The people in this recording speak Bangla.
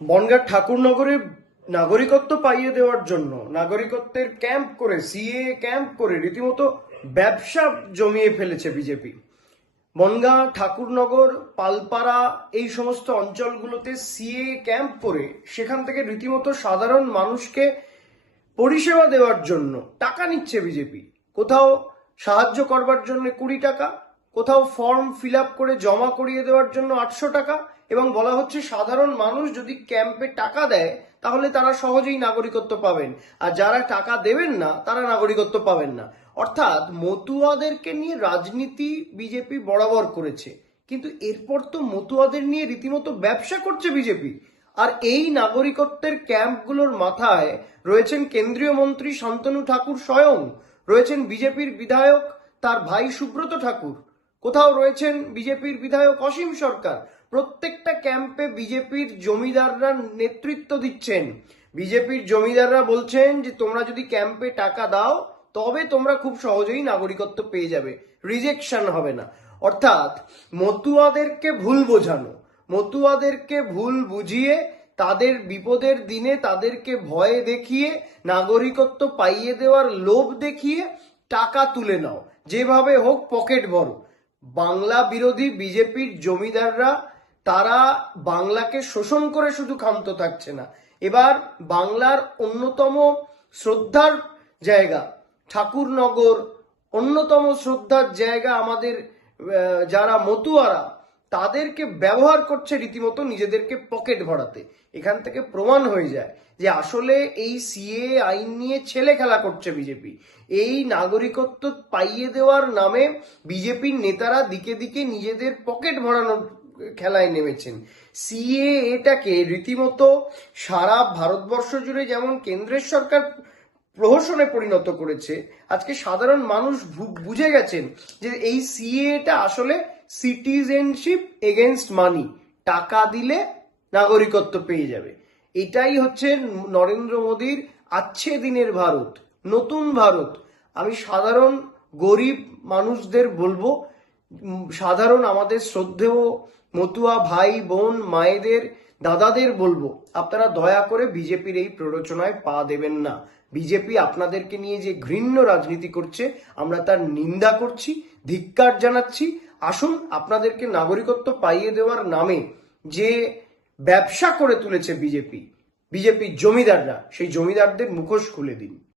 বনগাঁর ঠাকুরনগরে নাগরিকত্ব পাইয়ে দেওয়ার জন্য নাগরিকত্বের ক্যাম্প করে সিএ ক্যাম্প করে রীতিমতো ব্যবসা জমিয়ে ফেলেছে বিজেপি। বনগাঁ, ঠাকুরনগর, পালপাড়া এই সমস্ত অঞ্চলগুলোতে সিএ ক্যাম্প করে সেখান থেকে রীতিমতো সাধারণ মানুষকে পরিষেবা দেওয়ার জন্য টাকা নিচ্ছে বিজেপি। কোথাও সাহায্য করবার জন্য 20 টাকা, কোথাও ফর্ম ফিল আপ করে জমা করিয়ে দেওয়ার জন্য 800 টাকা, এবং বলা হচ্ছে সাধারণ মানুষ যদি ক্যাম্পে টাকা দেয় তাহলে তারা সহজেই নাগরিকত্ব পাবেন, আর যারা টাকা দেবেন না তারা নাগরিকত্ব পাবেন না। অর্থাৎ মতুয়াদেরকে নিয়ে রাজনীতি বিজেপি বরাবর করেছে, কিন্তু এরপর তো মতুয়াদের নিয়ে রীতিমতো ব্যবসা করছে বিজেপি। আর এই নাগরিকত্বের ক্যাম্পগুলোর মাথায় রয়েছেন কেন্দ্রীয় মন্ত্রী শান্তনু ঠাকুর স্বয়ং, রয়েছেন বিজেপির বিধায়ক তার ভাই সুব্রত ঠাকুর, কোথাও রয়েছেন বিজেপির বিধায়ক অসীম সরকার। প্রত্যেকটা ক্যাম্পে বিজেপির জমিদাররা নেতৃত্ব দিচ্ছেন। বিজেপির জমিদাররা বলছেন যে তোমরা যদি ক্যাম্পে টাকা দাও তবে তোমরা খুব সহজেই নাগরিকত্ব পেয়ে যাবে, রিজেকশন হবে না। অর্থাৎ মতুয়াদেরকে ভুল বোঝানো, মতুয়াদেরকে ভুল বুঝিয়ে তাদের বিপদের দিনে তাদেরকে ভয়ে দেখিয়ে নাগরিকত্ব পাইয়ে দেওয়ার লোভ দেখিয়ে টাকা তুলে নাও, যেভাবে হোক পকেট ভরো। বাংলা বিরোধী বিজেপির জমিদাররা তারা বাংলাকে শোষণ করে শুধু ক্ষান্ত থাকছে না, এবার বাংলার অন্যতম শ্রদ্ধার জায়গা ঠাকুরনগর, অন্যতম শ্রদ্ধার জায়গা আমাদের যারা মতুয়ারা, তাদেরকে ব্যবহার করছে রীতিমতো নিজেদেরকে পকেট ভরাতে। এখান থেকে প্রমাণ হয়ে যায় যে আসলে এই সিএ আইন নিয়ে ছেলে খেলা করছে বিজেপি। এই নাগরিকত্ব পাইয়ে দেওয়ার নামে বিজেপির নেতারা দিকে দিকে নিজেদের পকেট ভরানোর খেলায় নেমেছেন। সিএ এটাকে রীতিমতো সারা ভারতবর্ষ জুড়ে যেমন কেন্দ্রের সরকার প্রহসনে পরিণত করেছে, আজকে সাধারণ মানুষ বুঝে গেছেন যে এই সিএটা আসলে সিটিজেনশিপ এগেনস্ট মানি, টাকা দিলে নাগরিকত্ব পেয়ে যাবে। এটাই হচ্ছে নরেন্দ্র মোদীর আচ্ছে দিনের ভারত, নতুন ভারত। আমি সাধারণ গরিব মানুষদের বলবো, সাধারণ আমাদের শ্রদ্ধেয় মতুয়া ভাই বোন মায়েদের দাদাদের বলবো, আপনারা দয়া করে বিজেপির এই প্ররোচনায় পা দেবেন না। বিজেপি আপনাদেরকে নিয়ে যে ঘৃণ্য রাজনীতি করছে আমরা তার নিন্দা করছি, ধিক্কার জানাচ্ছি। আসুন, আপনাদেরকে নাগরিকত্ব পাইয়ে দেওয়ার নামে যে ব্যবসা করে তুলেছে বিজেপির জমিদাররা, সেই জমিদারদের মুখোশ খুলে দিন।